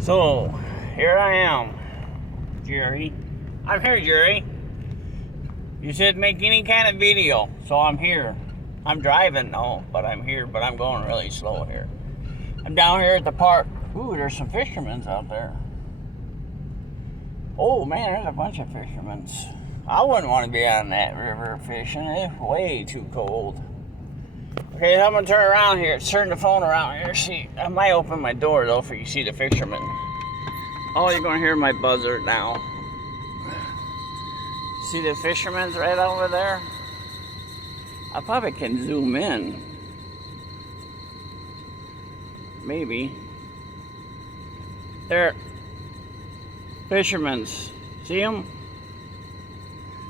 So, here I am, Jerry. I'm here, Jerry. You said make any kind of video, so I'm here. I'm driving now, but I'm here, but I'm going really slow here. I'm down here at the park. Ooh, there's some fishermen out there. Oh man, there's a bunch of fishermen. I wouldn't want to be on that river fishing. It's way too cold. Okay, I'm gonna turn around here. Turn the phone around here. See, I might open my door though, for you see the fishermen. Oh, you're gonna hear my buzzer now. See the fishermen's right over there? I probably can zoom in. Maybe. There. Fishermen's. See them?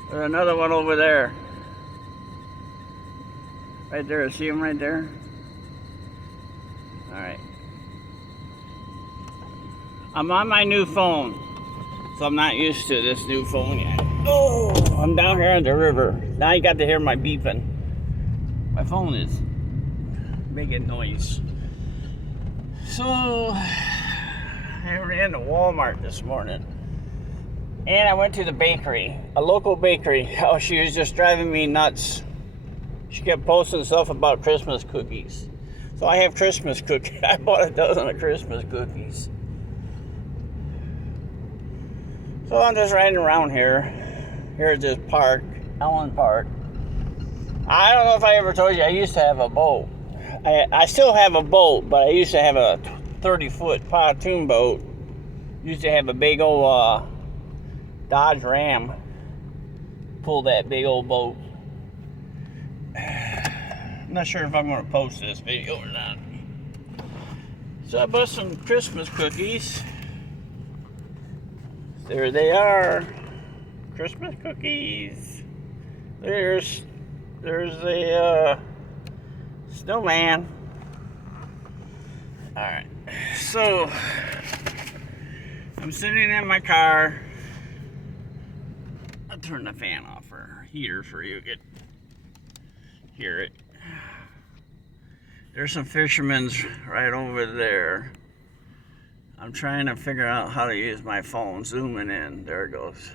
There's another one over there. Right there. See them right there? Alright. I'm on my new phone, so I'm not used to this new phone yet. Oh, I'm down here on the river. Now you got to hear my beeping. My phone is making noise. So, I ran to Walmart this morning. And I went to the bakery, a local bakery. Oh, she was just driving me nuts. She kept posting stuff about Christmas cookies. So I have Christmas cookies. I bought a dozen of Christmas cookies. So I'm just riding around here. Here's this park, Allen Park. I don't know if I ever told you, I used to have a boat. I still have a boat, but I used to have a 30-foot pontoon boat. Used to have a big old Dodge Ram. Pull that big old boat. I'm not sure if I'm going to post this video or not. So I bought some Christmas cookies. There they are. Christmas cookies. There's a snowman. Alright. So I'm sitting in my car. I'll turn the fan off or heater for you to hear it. There's some fishermen right over there. I'm trying to figure out how to use my phone. Zooming in. There it goes.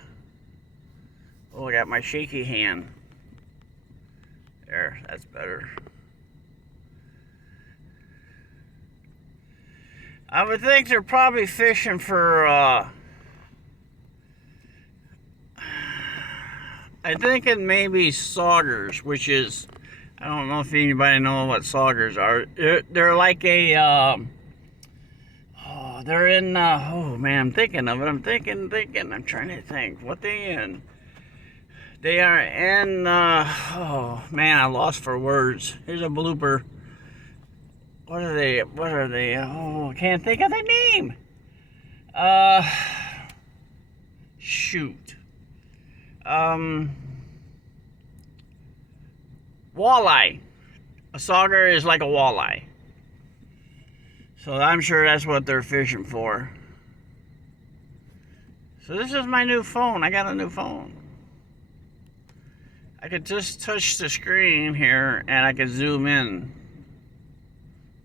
Oh, I got my shaky hand. There, that's better. I would think they're probably fishing for, I think it may be saugers, which is, I don't know if anybody knows what saugers are. They're like a, they're in, oh man, I'm thinking of it. I'm trying to think. What they in? They are in, oh man, I lost for words. Here's a blooper. What are they? Oh, I can't think of the name. Shoot. Walleye. A sauger is like a walleye. So I'm sure that's what they're fishing for. So this is my new phone. I got a new phone. I could just touch the screen here and I could zoom in.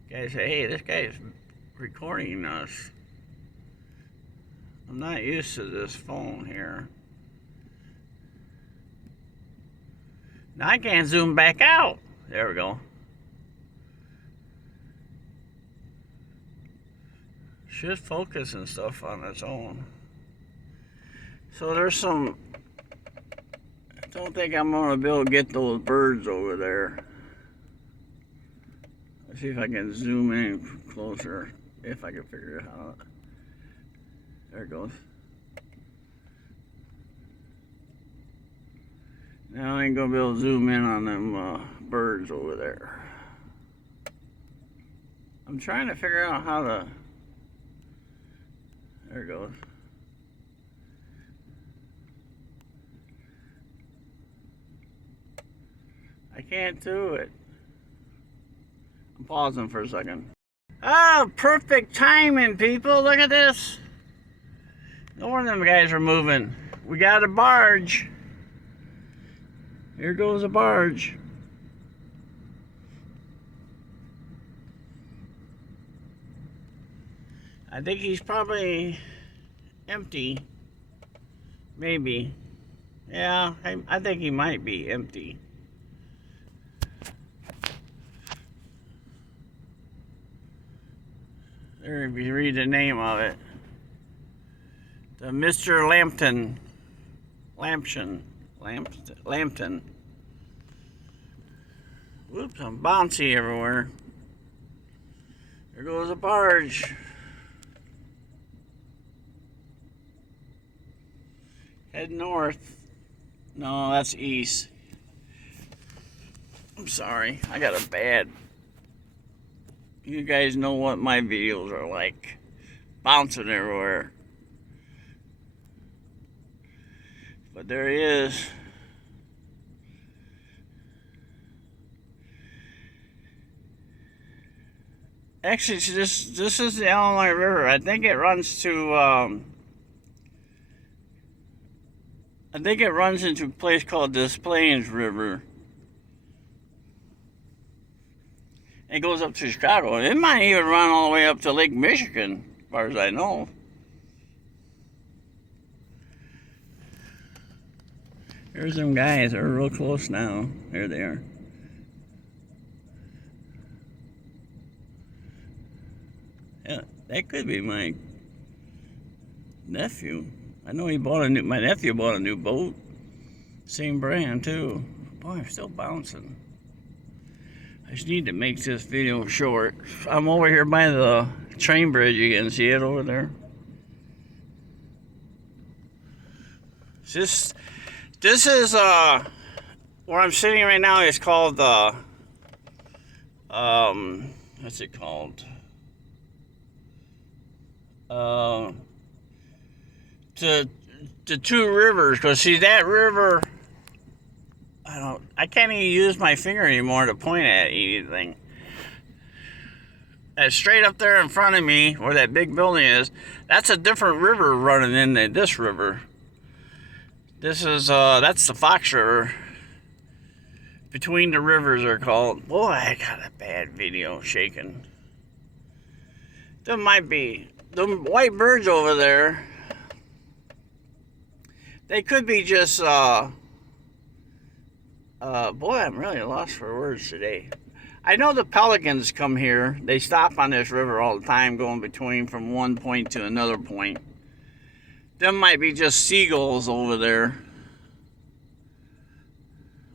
Guys say, hey, this guy is recording us. I'm not used to this phone here. Now I can't zoom back out. There we go. Should focus and stuff on its own. So there's some, I don't think I'm gonna be able to get those birds over there. Let's see if I can zoom in closer, if I can figure it out. There it goes. Now I ain't gonna be able to zoom in on them birds over there. I'm trying to figure out how to, there it goes. I can't do it. I'm pausing for a second. Oh, perfect timing, people. Look at this. No wonder them guys are moving. We got a barge. Here goes a barge. I think he's probably empty. Maybe. Yeah, I think he might be empty. There, if you read the name of it. The Mr. Lambton. Lambton. Whoops, I'm bouncy everywhere. There goes a barge. Head north. No, that's east. I'm sorry, I got a bad. You guys know what my videos are like. Bouncing everywhere. But there he is. Actually, this is the Illinois River. I think it runs to I think it runs into a place called Des Plaines River. It goes up to Chicago. It might even run all the way up to Lake Michigan, as far as I know. Here's them guys. They're real close now. There they are. Yeah, that could be my nephew. I know my nephew bought a new boat. Same brand too. Boy, I'm still bouncing. I just need to make this video short. I'm over here by the train bridge. You can see it over there. This is where I'm sitting right now. It's called what's it called? The two rivers, because see that river, I can't even use my finger anymore to point at anything. That's straight up there in front of me where that big building is. That's a different river running into this river. This is that's the Fox River. Between the rivers are called. Boy, I got a bad video shaking. There might be the white birds over there. They could be just, boy, I'm really lost for words today. I know the pelicans come here. They stop on this river all the time, going between from one point to another point. Them might be just seagulls over there.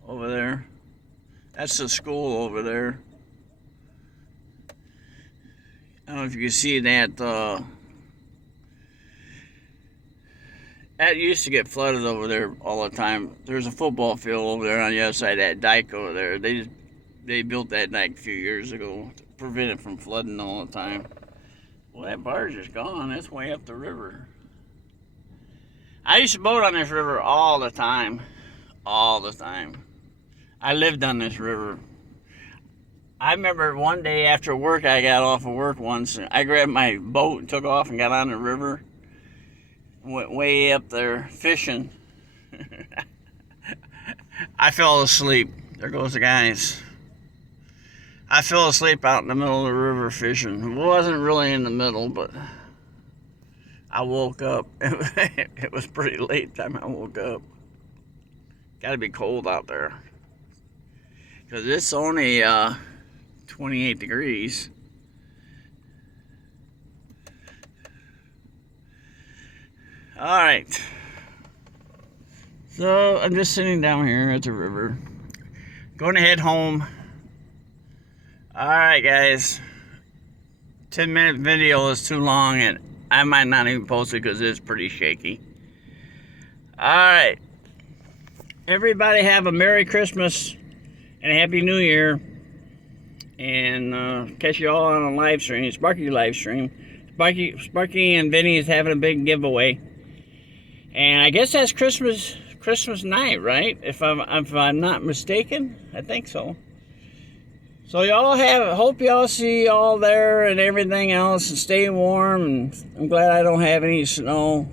Over there. That's the school over there. I don't know if you can see that, that used to get flooded over there all the time. There's a football field over there on the other side of that dike over there. They built that dike a few years ago to prevent it from flooding all the time. Well, that barge is gone. It's way up the river. I used to boat on this river all the time. All the time. I lived on this river. I remember one day after work, I got off of work once. And I grabbed my boat and took off and got on the river. Went way up there fishing. I fell asleep. There goes the guys. I fell asleep out in the middle of the river fishing. It wasn't really in the middle, but I woke up. It was pretty late time I woke up. Gotta be cold out there. Because it's only 28 degrees. Alright. So I'm just sitting down here at the river. Going to head home. Alright guys. 10-minute video is too long and I might not even post it because it's pretty shaky. Alright. Everybody have a Merry Christmas and a Happy New Year. And catch you all on a live stream, Sparky live stream. Sparky and Vinny is having a big giveaway. And I guess that's Christmas night, right? If I'm not mistaken, I think so. So y'all hope y'all see y'all there and everything else, and stay warm. And I'm glad I don't have any snow.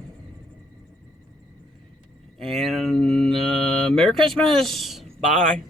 And Merry Christmas. Bye.